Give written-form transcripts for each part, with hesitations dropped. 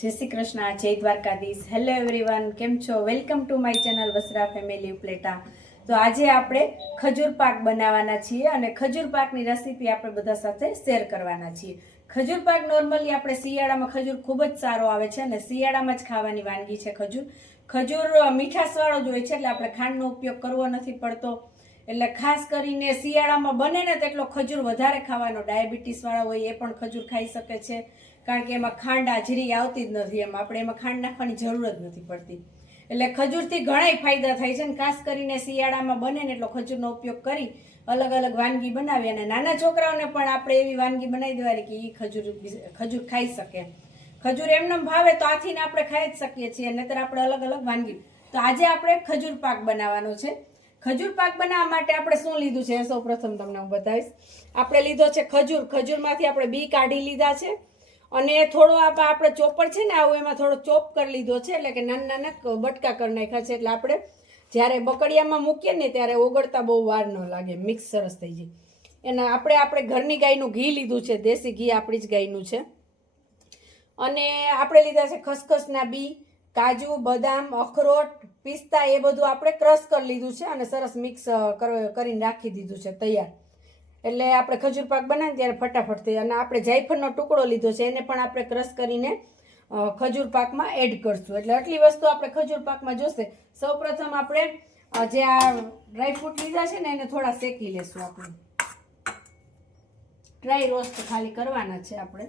જય શ્રી કૃષ્ણ, જય Dwarkadhish. Hello everyone, કેમ છો? Welcome to my channel Vasra family પ્લેટા. તો આજે આપણે ખજૂર પાક બનાવવાના છીએ અને ખજૂર પાકની રેસીપી આપણે બધા સાથે શેર કરવાના છીએ. ખજૂર પાક નોર્મલી આપણે શિયાળામાં ખજૂર ખૂબ જ સારો આવે છે અને શિયાળામાં જ ખાવાની વાનગી છે ખજૂર. ખજૂર મીઠાશવાળો જ હોય છે એટલે આપણે ખાંડનો ઉપયોગ કરવો નથી પડતો. એટલે ખાસ કરીને શિયાળામાં બને ને તેટલો ખજૂર વધારે ખાવાનો. ડાયાબિટીસવાળા હોય એ પણ ખજૂર ખાઈ શકે છે, કારણ કે એમાં ખાંડ હાજરી આવતી જ નથી. આપણે એમાં ખાંડ નાખવાની જરૂર જ નથી પડતી. એટલે ખજૂરથી ઘણા ફાયદા થાય છે ને ખાસ કરીને શિયાળામાં બને ને એટલો ખજૂરનો ઉપયોગ કરી અલગ અલગ વાનગી બનાવી અને નાના છોકરાઓને પણ આપણે એવી વાનગી બનાવી દેવાની કે એ ખજૂર ખાઈ શકે. ખજૂર એમને ભાવે તો આથીને આપણે ખાઈ જ શકીએ છીએ, નહીતર આપણે અલગ અલગ વાનગી. તો આજે આપણે ખજૂર પાક બનાવવાનો છે. ખજૂર પાક બનાવવા માટે આપણે શું લીધું છે સૌ પ્રથમ તમને હું બતાવીશ. આપણે લીધો છે ખજૂર. ખજૂરમાંથી આપણે બી કાઢી લીધા છે અને થોડો આપણે ચોપર છે ને આવું એમાં થોડો ચોપ કરી લીધો છે, એટલે કે નાના નાના બટકા કરી નાખ્યા છે. એટલે આપણે જ્યારે બકડિયામાં મૂકીએ ને ત્યારે ઓગળતા બહુ વાર ન લાગે, મિક્સ સરસ થઈ જાય. એના આપણે ઘરની ગાયનું ઘી લીધું છે, દેશી ઘી આપણી જ ગાયનું છે. અને આપણે લીધા છે ખસખસના બી, કાજુ, બદામ, અખરોટ, પિસ્તા, એ બધું આપણે ક્રશ કરી લીધું છે અને સરસ મિક્સ કરીને રાખી દીધું છે તૈયાર. એટલે આપણે ખજૂર પાક બનાવીએ ત્યારે ફટાફટ થઈ. અને આપણે જાયફળનો ટુકડો લીધો છે, એને પણ આપણે ક્રશ કરીને ખજૂર પાકમાં એડ કરશું. એટલે આટલી વસ્તુ આપણે ખજૂર પાકમાં જોશે. સૌપ્રથમ આપણે જે આ ડ્રાયફ્રૂટ લીધા છે ને એને થોડા શેકી લેશું. આપણે ડ્રાય રોસ્ટ ખાલી કરવાના છે. આપણે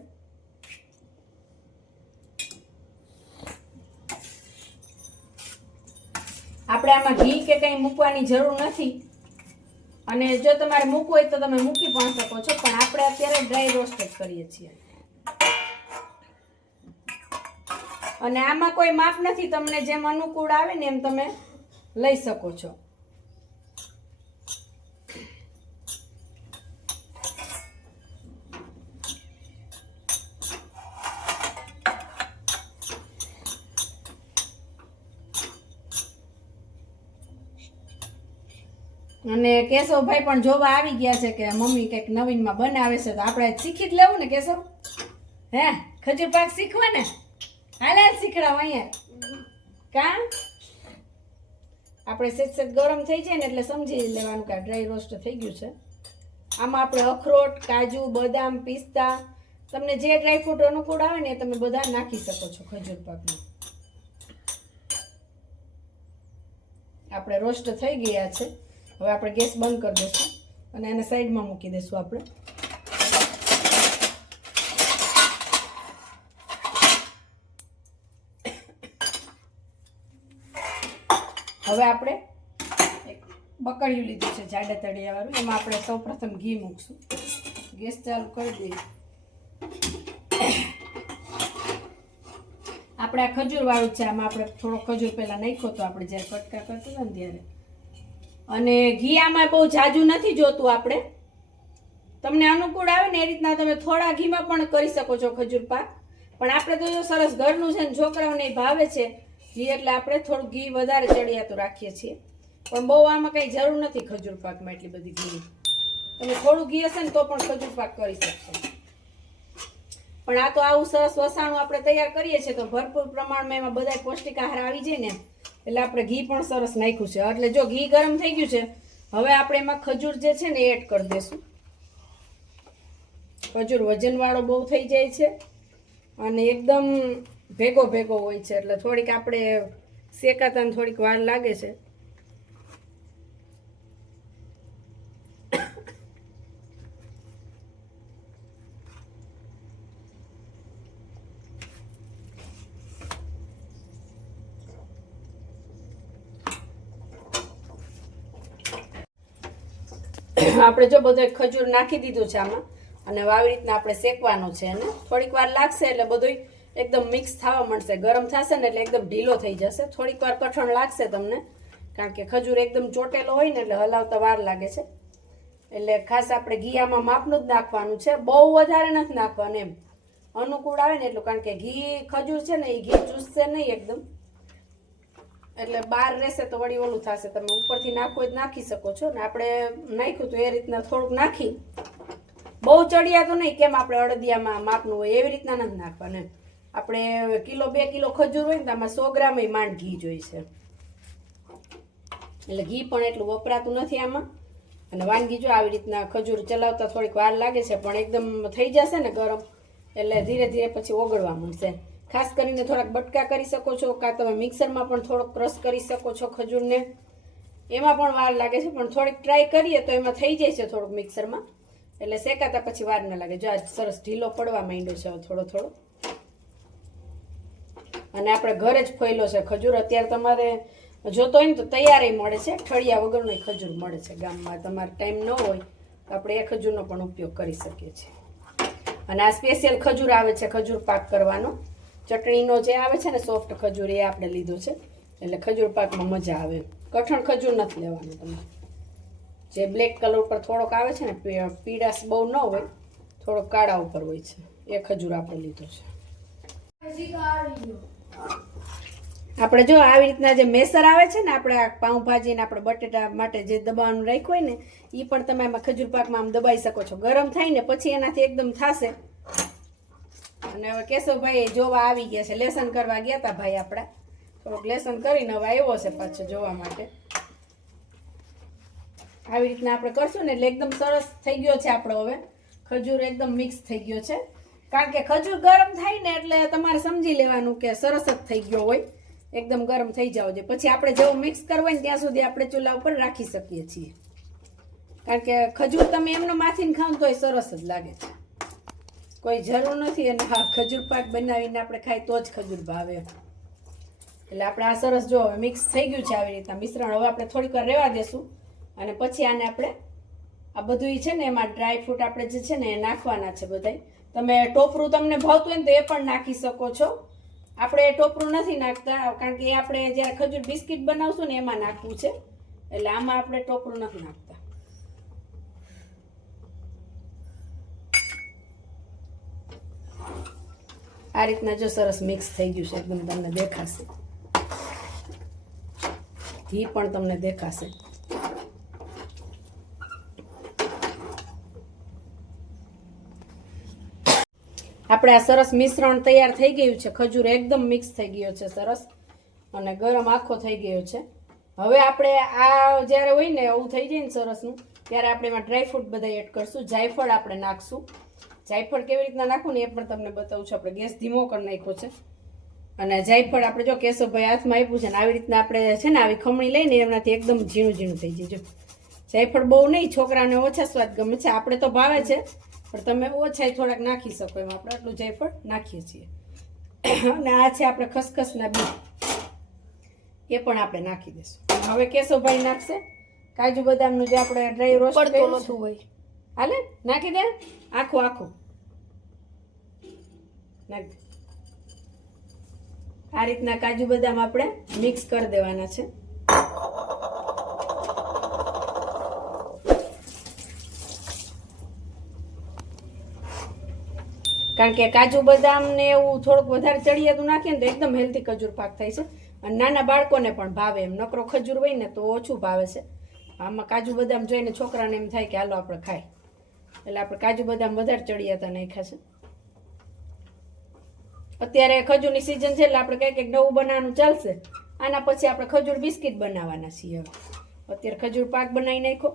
આમાં ઘી કે કંઈ મૂકવાની જરૂર નથી, અને જો તમારે મૂકવું હોય તો તમે મૂકી પણ શકો છો, પણ આપણે અત્યારે ડ્રાય રોસ્ટ જ કરીએ છીએ. અને આમાં કોઈ માપ નથી, તમને જેમ અનુકૂળ આવે ને એમ તમે લઈ શકો છો. અને કેશવભાઈ પણ જોવા આવી ગયા છે કે મમ્મી કંઈક નવીનમાં બનાવે છે, તો આપણે શીખી જ લેવું ને કેશવ. હે ખજૂર પાક શીખવા ને, હાલે શીખડાવ અહીંયા કા. આપણે સેજ ગરમ થઈ જાય ને એટલે સમજી લેવાનું કે ડ્રાય રોસ્ટ થઈ ગયું છે. આમાં આપણે અખરોટ, કાજુ, બદામ, પિસ્તા, તમને જે ડ્રાયફ્રૂટ અનુકૂળ આવે ને એ તમે બધા નાખી શકો છો ખજૂર પાકમાં. આપણે રોસ્ટ થઈ ગયા છે. હવે આપણે ગેસ બંધ કરી દઈશું અને એને સાઈડમાં મૂકી દઈશું. આપણે હવે આપણે એક બકડિયું લીધું છે જાડા તળિયાવાળું, એમાં આપણે સૌ પ્રથમ ઘી મૂકશું. ગેસ ચાલુ કરી દઈએ. આપણે આ ખજૂરવાળું છે, આમાં આપણે થોડો ખજૂર પહેલાં નાખ્યો તો આપણે જ્યારે કટકા કરતા હતા ને ત્યારે. અને ઘી આમાં બહુ જાજુ નથી જોતું. આપણે તમને અનુકૂળ આવે ને એ રીતના તમે થોડા ઘીમાં પણ કરી શકો છો ખજૂર પાક. પણ આપણે તો જો સરસ ઘરનું છે ને છોકરાઓને ભાવે છે ઘી, એટલે આપણે થોડું ઘી વધારે ચડિયાતું રાખીએ છીએ. પણ બહુ આમાં કંઈ જરૂર નથી ખજૂર પાકમાં એટલી બધી ઘી. તમે થોડું ઘી હશે ને તો પણ ખજૂર પાક કરી શકશો. પણ આ તો આવું સરસ વસાણું આપણે તૈયાર કરીએ છીએ તો ભરપૂર પ્રમાણમાં એમાં બધા પૌષ્ટિક આહાર આવી જાય ને, એટલે આપણે ઘી પણ સરસ નાખ્યું છે. એટલે જો ઘી ગરમ થઈ ગયું છે, હવે આપણે એમાં ખજૂર જે છે ને એડ કરી દઈશું. ખજૂર વજનવાળો બહુ થઈ જાય છે અને એકદમ ભેગો ભેગો હોય છે, એટલે થોડીક આપણે શેકાતાને થોડીક વાર લાગે છે. આપણે જો બધો ખજૂર નાખી દીધું છે આમાં, અને આવી રીતના આપણે શેકવાનું છે. અને થોડીક વાર લાગશે એટલે બધું એકદમ મિક્સ થવા મળશે. ગરમ થશે ને એટલે એકદમ ઢીલો થઈ જશે. થોડીક વાર કઠણ લાગશે તમને, કારણ કે ખજૂર એકદમ ચોટેલો હોય ને એટલે હલાવતા વાર લાગે છે. એટલે ખાસ આપણે ઘી આમાં માપનું જ નાખવાનું છે, બહુ વધારે નથી નાખવાનું, એમ અનુકૂળ આવે ને એટલું. કારણ કે ઘી ખજૂર છે ને એ ઘી ચૂસશે નહીં એકદમ, એટલે બહાર રહેશે તો વળી ઓલું થશે. તમે ઉપરથી નાખો જ નાખી શકો છો ને. આપણે નાખ્યું તો એ રીતના થોડુંક નાખી, બહુ ચડિયા તો નહીં, કેમ આપણે અડદિયામાં માપનું હોય એવી રીતના નથી નાખવાનું. આપણે કિલો 2 કિલો ખજૂર હોય ને તો આમાં 100 ગ્રામ માંડ ઘી જોઈશે, એટલે ઘી પણ એટલું વપરાતું નથી આમાં. અને વાનગી જો આવી રીતના ખજૂર ચલાવતા થોડીક વાર લાગે છે, પણ એકદમ થઈ જશે ને ગરમ એટલે ધીરે ધીરે પછી ઓગળવા મળશે. ખાસ કરીને થોડાક બટકા કરી શકો છો, કાં તમે મિક્સરમાં પણ થોડોક ક્રશ કરી શકો છો ખજૂરને. એમાં પણ વાર લાગે છે, પણ થોડીક ટ્રાય કરીએ તો એમાં થઈ જાય છે થોડુંક મિક્સરમાં, એટલે શેકાતા પછી વાર ન લાગે. જો આ સરસ ઢીલો પડવા માંડ્યો છે થોડો થોડો. અને આપણે ઘરે જ ફોયલો છે ખજૂર. અત્યારે તમારે જોતો હોય ને તો તૈયાર મળે છે, ઠળિયા વગરનો ખજૂર મળે છે ગામમાં. તમારે ટાઈમ ન હોય તો આપણે એ ખજૂરનો પણ ઉપયોગ કરી શકીએ છીએ. અને આ સ્પેશિયલ ખજૂર આવે છે ખજૂર પાક કરવાનો. ચટણીનો જે આવે છે ને સોફ્ટ ખજૂર, એ આપણે લીધો છે, એટલે ખજૂર પાકમાં મજા આવે. કઠણ ખજૂર નથી લેવાનું તમે. જે બ્લેક કલર ઉપર થોડોક આવે છે ને, પીળાશ બહુ ન હોય, થોડોક કાળા ઉપર હોય છે, એ ખજૂર આપણે લીધો છે. આપણે જો આવી રીતના જે મેસર આવે છે ને, આપણે આ પાઉંભાજી ને આપણે બટેટા માટે જે દબાવવાનું રાખ્યું હોય ને, એ પણ તમે એમાં ખજૂર પાકમાં આમ દબાઈ શકો છો. ગરમ થાય ને પછી એનાથી એકદમ થાશે. અને હવે કેશવભાઈ જોવા આવી ગયા છે, લેસન કરવા ગયા હતા ભાઈ આપણા. થોડુંક લેસન કરીને હવે આવ્યો છે પાછો જોવા માટે. આવી રીતના આપણે કરશું ને એટલે એકદમ સરસ થઈ ગયો છે આપણો. હવે ખજૂર એકદમ મિક્સ થઈ ગયો છે, કારણ કે ખજૂર ગરમ થાય ને એટલે તમારે સમજી લેવાનું કે સરસ જ થઈ ગયો હોય. એકદમ ગરમ થઈ જાવ છે, પછી આપણે જેવું મિક્સ કરવું હોય ને ત્યાં સુધી આપણે ચૂલા ઉપર રાખી શકીએ છીએ. કારણ કે ખજૂર તમે એમનો માથીને ખાવ તોય સરસ જ લાગે છે, કોઈ જરૂર નથી. અને હા, ખજૂર પાક બનાવીને આપણે ખાઈ તો જ ખજૂર ભાવે. એટલે આપણે આ સરસ જો હવે મિક્સ થઈ ગયું છે આવી રીતના મિશ્રણ. હવે આપણે થોડીક વાર રહેવા દેશું, અને પછી આને આપણે આ બધું છે ને એમાં ડ્રાય ફ્રૂટ આપણે જે છે ને એ નાખવાના છે બધાય. તમે ટોપરું તમને ભાવતું હોય ને તો એ પણ નાખી શકો છો. આપણે ટોપરું નથી નાખતા, કારણ કે એ આપણે જ્યારે ખજૂર બિસ્કિટ બનાવશું ને એમાં નાખવું છે, એટલે આમાં આપણે ટોપરું નથી નાખતા. આ રીતના જો સરસ મિક્સ થઈ ગયું છે એકદમ. તમને દેખાશે, ઘી પણ તમને દેખાશે. આપણે આ સરસ મિશ્રણ તૈયાર થઈ ગયું છે. ખજૂર એકદમ મિક્સ થઈ ગયો છે સરસ, અને ગરમ આખો થઈ ગયો છે. હવે આપણે આ જ્યારે હોય ને એવું થઈ જાય ને સરસનું, ત્યારે આપણે એમાં ડ્રાયફ્રૂટ બધા એડ કરશું. જાયફળ આપણે નાખશું. જાયફળ કેવી રીતના નાખવું ને એ પણ તમને બતાવું છું. આપણે ગેસ ધીમો કરી નાખ્યો છે. અને જાયફળ આપણે જો કેશવભાઈ હાથમાં આપ્યું છે ને, આવી રીતના આપણે છે ને આવી ખમણી લઈને એમનાથી એકદમ ઝીણું ઝીણું થઈ જાય. જો જાયફળ બહુ નહીં, છોકરાને ઓછા સ્વાદ ગમે છે, આપણે તો ભાવે છે, પણ તમે ઓછા થોડાક નાખી શકો એમ. આપણે આટલું જાયફળ નાખીએ છીએ. અને આ છે આપણે ખસખસના બી, એ પણ આપણે નાખી દઈશું. હવે કેશવભાઈ નાખશે કાજુ બદામનું જે આપણે ડ્રાય રોસ્ટ કર્યું હોય, હાલે નાખી દે. આખું આખું નાખી દે. આ રીતના કાજુ બદામ આપણે મિક્સ કરી દેવાના છે. કારણ કે કાજુ બદામ ને એવું થોડુંક વધારે ચડિયાતું નાખીએ ને તો એકદમ હેલ્ધી ખજૂર પાક થાય છે. અને નાના બાળકોને પણ ભાવે. એમ નકરો ખજૂર હોય ને તો ઓછું ભાવે છે. આમાં કાજુ બદામ જોઈને છોકરાને એમ થાય કે હાલો આપણે ખાય, એટલે આપણે કાજુ બદામ વધારે ચડિયાતા નાખ્યા છે. અત્યારે ખજૂરની સિઝન છે એટલે આપણે કંઈક નવું બનાવવાનું ચાલશે. આના પછી આપણે ખજૂર બિસ્કિટ બનાવવાના છીએ. હવે અત્યારે ખજૂર પાક બનાવી નાખ્યો,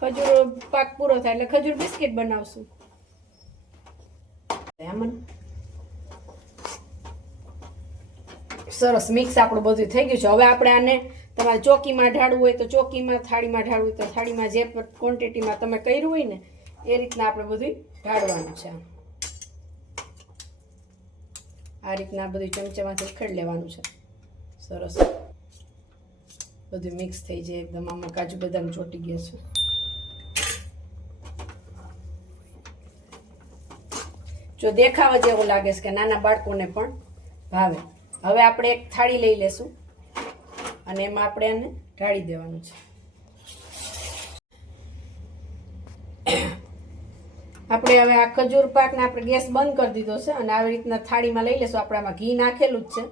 ખજૂર પાક પૂરો થાય એટલે ખજૂર બિસ્કિટ બનાવશું. સરસ મિક્સ આપણું બધું થઈ ગયું છે. હવે આપણે આને તમારે ચોકીમાં ઢાળવું હોય તો ચોકીમાં, થાળીમાં ઢાળવું હોય તો થાળીમાં, જે ક્વોન્ટિટીમાં તમે કર્યું હોય ને એ રીતના આપણે બધું ઢાળવાનું છે. આ રીતના બધું ચમચામાંથી ઉખેડી લેવાનું છે. સરસ બધું મિક્સ થઈ જાય એકદમ. આમાં કાજુ બદામ ચોટી ગયા છે. જો દેખાવા જેવું લાગે છે કે નાના બાળકોને પણ ભાવે. હવે આપણે એક થાળી લઈ લેશું અને એમાં આપણે એને ઢાળી દેવાનું છે. આપણે હવે આ ખજૂર પાકને આપણે ગેસ બંધ કરી દીધો છે અને આવી રીતના થાળીમાં લઈ લેશું. આપણે આમાં ઘી નાખેલું જ છે.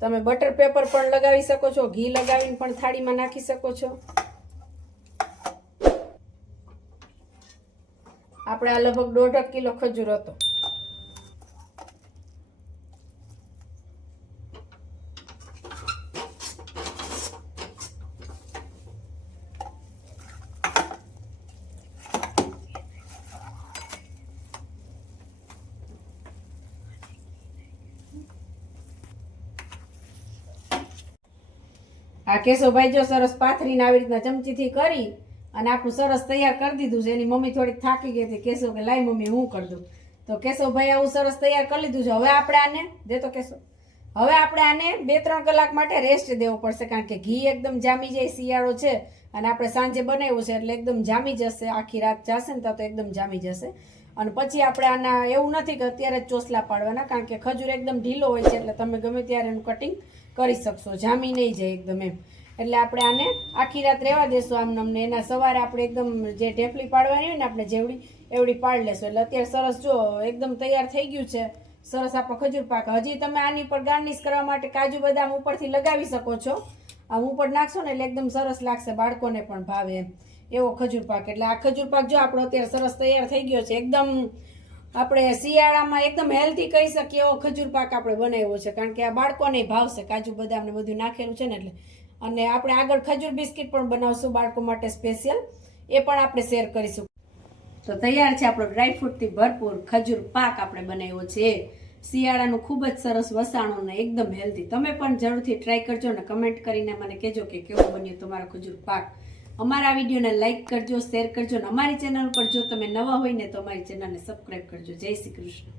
તમે બટર પેપર પણ લગાવી શકો છો, ઘી લગાવીને પણ થાળીમાં નાખી શકો છો. આપણે આ લગભગ 1.5 કિલો ખજૂર હતો. આ કેશવભાઈ જો સરસ પાથરીને આવી રીતના ચમચીથી કરી અને આપણું સરસ તૈયાર કરી દીધું છે. એની મમ્મી થોડીક થાકી ગઈ હતી. કેશવ કે લાઈ મમ્મી હું કરી દઉં. તો કેશવભાઈ આવું સરસ તૈયાર કરી લીધું છે. હવે આપણે આને દેતો કેશવ. હવે આપણે આને 2-3 કલાક માટે રેસ્ટ દેવો પડશે, કારણ કે ઘી એકદમ જામી જાય, શિયાળો છે અને આપણે સાંજે બનાવ્યું છે એટલે એકદમ જામી જશે. આખી રાત જશે ને તો એકદમ જામી જશે. અને પછી આપણે આના એવું નથી કે અત્યારે જ ચોસલા પાડવાના, કારણ કે ખજૂર એકદમ ઢીલો હોય છે એટલે તમે ગમે ત્યારે એનું કટિંગ કરી શકશો, જામી નહીં જાય એકદમ એમ. એટલે આપણે આને આખી રાત રહેવા દેશું આમ નમને. એના સવારે આપણે એકદમ જે ઢેફલી પાડવાની હોય ને આપણે જેવડી એવડી પાડી લેશું. એટલે અત્યારે સરસ જો એકદમ તૈયાર થઈ ગયું છે સરસ આપણો ખજૂર પાક. હજી તમે આની પર ગાર્નિશ કરવા માટે કાજુ બદામ ઉપરથી લગાવી શકો છો. આમ ઉપર નાખશો ને એટલે એકદમ સરસ લાગશે, બાળકોને પણ ભાવે એમ એવો ખજૂર પાક. એટલે આ ખજૂર પાક જો આપણો અત્યારે સરસ તૈયાર થઈ ગયો છે. એકદમ આપણે શિયાળામાં એકદમ હેલ્ધી કહી શકીએ એવો ખજૂર પાક આપણે બનાવ્યો છે, કારણ કે આ બાળકોને ભાવશે, કાજુ બદામ ને બધું નાખેલું છે ને એટલે. અને આપણે આગળ ખજૂર બિસ્કિટ પણ બનાવશું બાળકો માટે સ્પેશિયલ, એ પણ આપણે શેર કરીશું. તો તૈયાર છે આપણો ડ્રાયફ્રૂટથી ભરપૂર ખજૂર પાક આપણે બનાવ્યો છે. શિયાળાનું ખૂબ જ સરસ વસાણું ને એકદમ હેલ્ધી. તમે પણ જરૂરથી ટ્રાય કરજો ને કમેન્ટ કરીને મને કહેજો કે કેવો બન્યો તમારો ખજૂર પાક. અમારા વિડીયોને લાઇક કરજો, શેર કરજો ને અમારી ચેનલ પર જો તમે નવા હોય ને તો અમારી ચેનલને સબસ્ક્રાઈબ કરજો. જય શ્રી કૃષ્ણ.